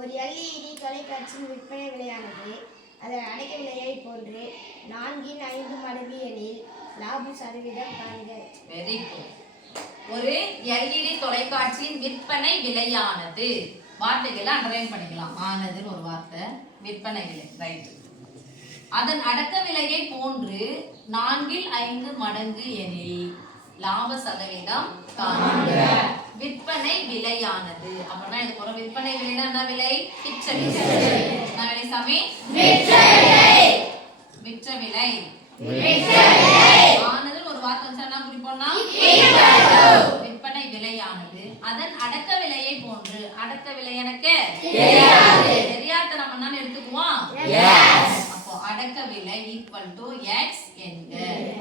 ஒரு LED தொலைக்காட்சியின் விற்பனை விலையானது அதன் அடக்க விலையை போன்று 4/5 மடங்கு எனில் லாப சதவீதம் காண்க. Very good. ஒரு LED தொலைக்காட்சியின் விற்பனை விலையானது, வார்த்தைகளை அண்டர்லைன் பண்ணிக்கலாம். ஆனதுன்னு ஒரு வார்த்தை, விற்பனை விலை, ரைட். அதன் அடக்க விலையை போன்று 4/5 மடங்கு எனில் லாப சதவீதம் காண்க. விற்பனை விலையானது அப்படின்னா இதுக்கு ஒரு விற்பனை விலைனா என்ன விலை? விற்ற விலை. என்ன விலை சாமி? விற்ற விலை. விற்ற விலை. ஆனதுன்னு ஒரு வார்த்தை வச்சா என்ன குறிப்போம்னா விற்பனை விலையானது அதன் அடக்க விலையை போன்று. அடக்க விலை எனக்கு தெரியாத நம்ம என்ன எடுத்துக்குவோம்? அப்போ அடக்க விலை ஈக்குவல் டு x என்க.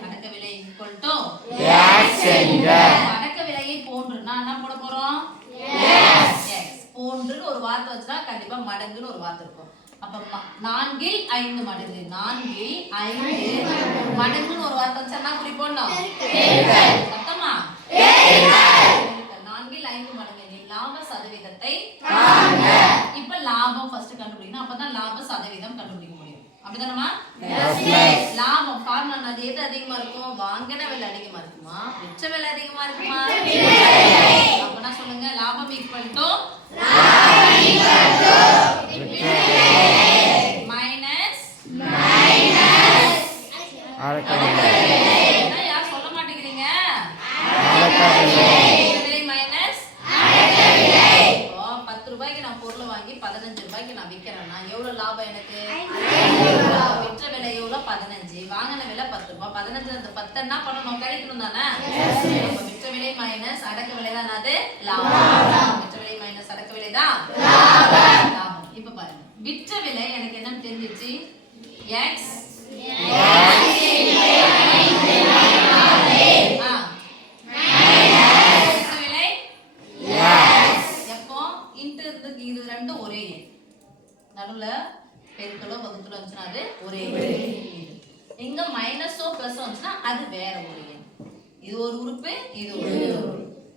அடக்க விலை ஈக்குவல் டு x என்க. அடக்க விலையை போன்றுனா என்ன போட போறோம்? x. போன்றுன்னு ஒரு வார்த்தை வச்சா கண்டிப்பா மடங்குன்னு ஒரு வார்த்தை இருக்கும். அப்ப 4/5 மடங்கு. 4/5 மடங்குன்னு ஒரு வார்த்தை வச்சா என்ன குறிப்போம்? மொத்தமா 4/5 மடங்கு எனில் லாப சதவீதத்தை காண்க. இப்ப லாபம் ஃபர்ஸ்ட் கண்டுபிடிக்கணும். அப்பதான் லாப சதவீதம் கண்டுபிடிக்க முடியும். அப்படிதானமா? லாபம் ஃபார்முலா அது எது அதிகமா இருக்கும்? வாங்கின விலை அதிகமா இருக்குமா, விற்ற விலை அதிகமா இருக்குமா? அப்பனா சொல்லுங்க, லாபம் ஈக்குவல் டு மைனஸ் அடக்க விலை. யார் சொல்ல மாட்டேங்கிறீங்க? விலை மைனஸ் அடக்க விலை. இப்போ 10 ரூபாய்க்கு நான் பொருளை வாங்கி 15 ரூபாய்க்கு நான் விற்கிறேன்னா எவ்வளவு லாபம் எனக்கு? விற்ற விலை எவ்வளவு? 15. வாங்கின விலை 10 ரூபாய். 15 அந்த 10 என்ன பண்ணணும்? கழிக்கணும் தானே? அப்ப விற்ற விலை மைனஸ் அடக்க விலை தான் அது லாபம். விற்ற விலை மைனஸ் அடக்க விலை தான் லாபம். இப்ப பாருங்க, விற்ற விலை எனக்கு என்னன்னு தெரிஞ்சிச்சு. x இது ரெண்டும் ஒரே எண். நடுவுல பெருக்கலோ வகுத்தலோ வந்துச்சுன்னா அது ஒரே எண். எங்க மைனஸோ பிளஸோ வந்துச்சுன்னா அது வேற ஒரு எண். இது ஒரு உறுப்பு, இது ஒரு உறுப்பு.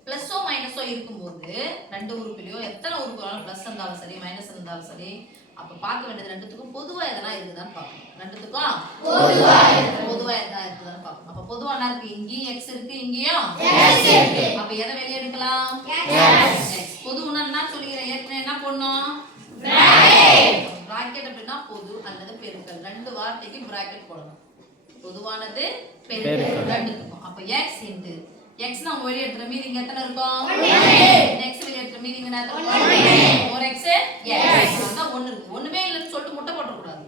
பிளஸோ மைனஸோ இருக்கும்போது ரெண்டு உறுப்புலையோ எத்தனை உறுப்பு வேணாலும் பிளஸ் இருந்தாலும் சரி மைனஸ் இருந்தாலும் சரி, அப்ப பார்க்க வேண்டியது ரெண்டுத்துக்கும் பொதுவா எதனா இருக்குதான்னு பார்க்கணும். ரெண்டுத்துக்கும் பொதுவா எதனா இருக்குதான்னு பார்க்கணும். அப்ப பொதுவா என்ன இருக்கு? இங்கேயும் x இருக்கு, இங்கேயும் x இருக்கு. அப்ப எதை வெளியே எடுக்கலாம்? x. பொதுவுனா என்ன சொல்லிக்கிறேன்? ஏற்கனவே என்ன போடணும்? பிராக்கெட். அப்படின்னா பொது அல்லது பெருக்கல். ரெண்டு வார்த்தைக்கு பிராக்கெட் போடணும். பொதுவானது பெருக்கல் ரெண்டுத்துக்கும். அப்ப x இன்டு x நம்ம வெளியே எடுத்துற மீதி இங்க எத்தனை இருக்கும்? x வெளியே எடுத்துற மீதி இங்க எத்தனை இருக்கும்? ஒரு x x. அதான் 1 இருக்கு. ஒண்ணுமே இல்லன்னு சொல்லிட்டு முட்டை போட கூடாது.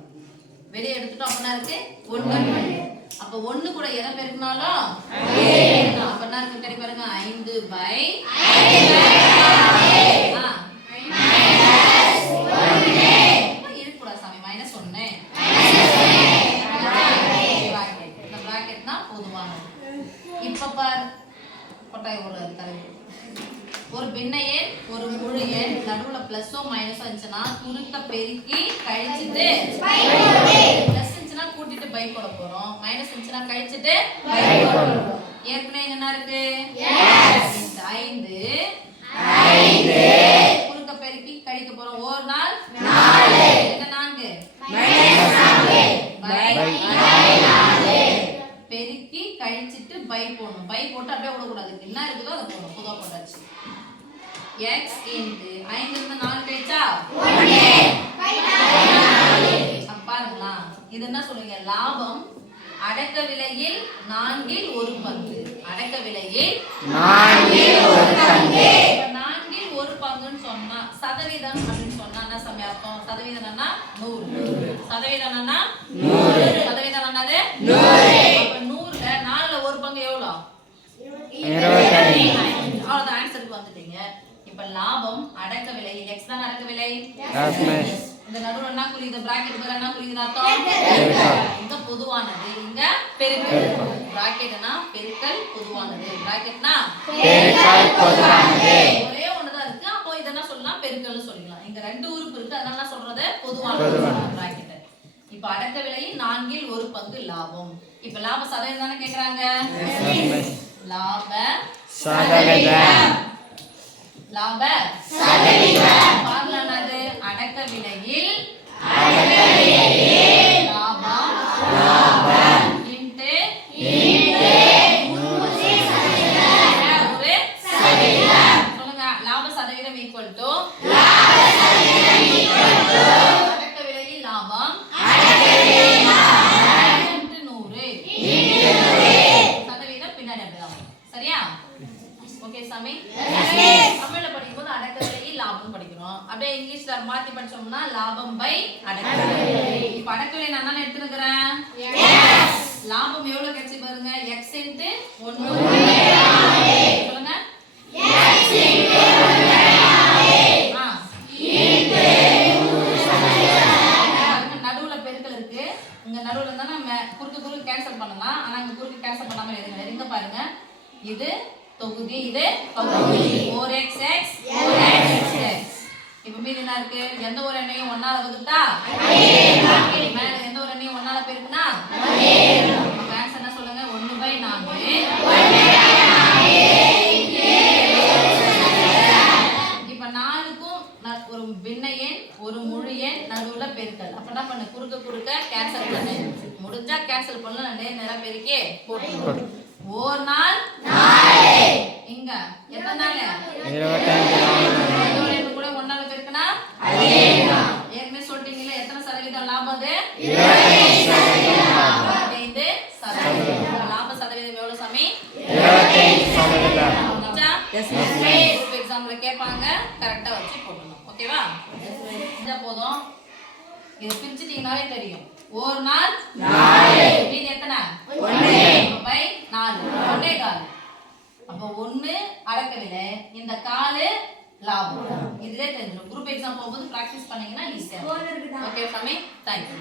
வெளியே எடுத்துட்டோம் அப்படினா இருக்கு 1. அப்ப 1 கூட எதை பெருக்கினாலும் அப்ப என்ன இருக்கு? கரெக்ட் பாருங்க. 5/5 இருக்கு கூட சாமி -1. இந்த பிராக்கெட் தான் பொதுவானது. இப்ப பாரு கொட்டாய் ஒரு தலைப்பு. ஒரு பின்ன எண், ஒரு முழு எண், நடுவுல பிளஸோ மைனஸோ இருந்துச்சுன்னா குறுக்க பெருக்கி கழிச்சிட்டு பிளஸ் இருந்துச்சுன்னா கூட்டிட்டு பை போட போறோம், மைனஸ் இருந்துச்சுன்னா கழிச்சிட்டு பை போட போறோம். ஏற்கனவே என்ன இருக்கு? 5 குறுக்க பெருக்கி கழிக்க போறோம். ஒரு நாள் 4 பெருக்கி கழிச்சிட்டு பை போடணும். பை போட்டு அப்படியே விடக்கூடாது. என்ன இருக்குதோ அதை போடணும். பொதுவா போட்டாச்சு. x இன்டு 5 இருந்து 4 கழிச்சா 1. பாருங்களா, இது என்ன சொல்லுங்க? லாபம் அடக்க விலையில் 4/1 பங்கு. அடக்க விலையில் 4/1 பங்குன்னு சொன்னா சதவீதம் அப்படின்னு சொன்னா என்ன சமயம் அர்த்தம்? சதவீதம் என்ன? 100. சதவீதம் என்ன? 100. சதவீதம் என்னது? 100. அப்ப 100ல 4ல 1 பங்கு எவ்வளவு? 25. அவ்வளவுதான், ஆன்சருக்கு வந்துட்டீங்க. இப்ப லாபம் அடக்க விலை x தான் அடக்க விலை. இந்த நடுவுல என்ன குறியுது? பிராக்கெட் மேல என்ன குறியுது அர்த்தம்? இந்த பொதுவானது, இங்க பெருக்கல். பிராக்கெட்னா பெருக்கல், பொதுவானது. பிராக்கெட்னா பெருக்கல், பொதுவானது. ஒரே ஒண்ணுதான் இருக்கு. அப்போ இத என்ன சொல்லலாம்? பெருக்கல்னு சொல்லிக்கலாம். இங்க ரெண்டு உறுப்பு இருக்கு, அதனால என்ன சொல்றது? பொதுவானது பிராக்கெட். இப்ப அடக்க விலையில் 4/1 பங்கு லாபம். இப்ப லாப சதவீதம் தானே கேக்குறாங்க. லாப சதவீதம். லாப சதவீதம். ஃபார்முலா என்னது? அடக்க விலையில் லாபம் 100 சதவீதம் பின்னாடி அப்படிதான் வரும். சரியா? ஓகே சாமி. தமிழ்ல படிக்கும்போது அடக்க விலையில் லாபம் படிக்கணும். அப்படியே இங்கிலீஷ்ல மாத்தி படிச்சோம்னா லாபம் பை அடக்க விலை. இப்ப அடக்க விலை நான் தானே எடுத்துக்கிறேன். லாபம் எவ்வளவு கிடைச்சு பாருங்க. x இன்டு 1 சொல்லுங்க. நடுவுல பெருக்கல் இருக்கு. இங்க நடுவுல இருந்தா நம்ம குறுக்கு கேன்சல் பண்ணலாம். ஆனா இங்க குறுக்கு கேன்சல் பண்ணாம இருங்க. இங்க பாருங்க. இது தொகுதி, இது தொகுதி. 4xx 4xx. இப்போ மீதி என்ன இருக்கு? எந்த ஒரு எண்ணையும் 1 ஆல வகுத்தா மேல எந்த ஒரு எண்ணையும் 1 ஆல பெருக்குனா அப்ப ஆன்சர் என்ன சொல்லுங்க? 1/4. இப்ப 4க்கும் ஒரு பின்ன எண் ஒரு முழு எண் நடுவுல பெருக்கல். அப்ப என்ன பண்ணு? குறுக்க கேன்சல் பண்ணு. முடிஞ்சா கேன்சல் பண்ணல. நேரா பெருக்கி போட்டு ஒரு நாள் இங்க எத்தனை நாள்? 25 கூட 1 நாள் பெருக்குனா ஏற்கனவே சொல்லிட்டீங்கல்ல எத்தனை சதவீதம் லாபம்? அது 25%. லாப சதவீதம் எவ்வளவு சாமி? 25%. எக்ஸாம்ல கேட்பாங்க. கரெக்டா வச்சு போடணும். ஓகேவா? இந்த போதும். இது பிரிச்சிட்டீங்கனாலே தெரியும். ஒரு நாள் 4 மீதி எத்தனை? 1 பை 4 1/4. அப்ப 1 அடக்க விலை, இந்த 4 லாபம். இதுல தெரிஞ்சிடும். குரூப் எக்ஸாம் போகும்போது பிராக்டிஸ் பண்ணீங்கன்னா ஈஸியா. ஓகே சாமி. தேங்க்யூ.